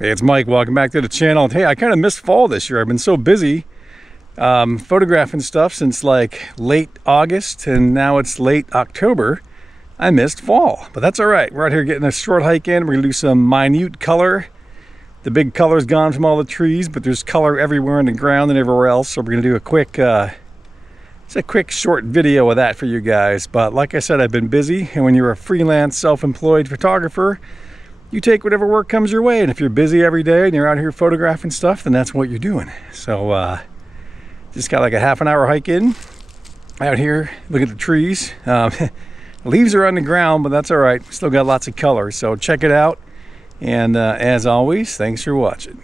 Hey, it's Mike. Welcome back to the channel. Hey, I kind of missed fall this year. I've been so busy photographing stuff since like late August, and now it's late October. I missed fall, but that's all right. We're out here getting a short hike in. We're gonna do some minute color. The big color's gone from all the trees, but there's color everywhere in the ground and everywhere else. So we're gonna do a quick, it's a quick short video of that for you guys. But like I said, I've been busy, and when you're a freelance, self-employed photographer, you take whatever work comes your way, and if you're busy every day and you're out here photographing stuff, then that's what you're doing. So just got like a half an hour hike in out here. Look at the trees. Leaves are on the ground, but that's all right. Still got lots of color, so check it out. And as always, thanks for watching.